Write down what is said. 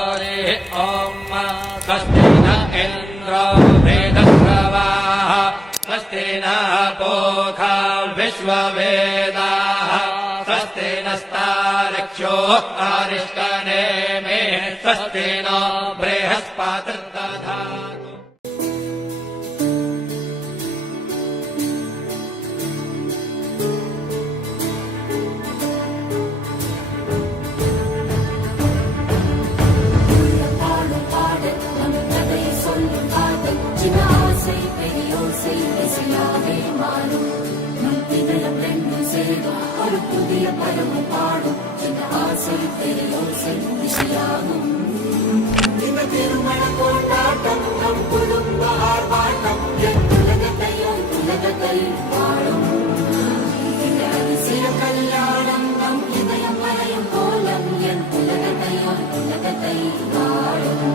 ॐ स्वस्ति न इन्द्रो वेदस्रवाः स्वस्ति नः पूषा विश्ववेदाः स्वस्ति नस्तार्क्ष्यो अरिष्टनेमिः स्वस्ति नो बृहस्पतिर्दधातु। ஒரு புதிய பருவம் பாடும் இந்த ஆசை பெரியோசை திசையாகும். இந்த திருமண கொண்டாட்டம் நம் குடும்ப ஆர்ப்பாட்டம் என் உலகத்தை வாழும். இந்த அதிசய கல்யாணம் நம் இதயம் வரையும் கோலம் என் உலகத்தை வாழும்.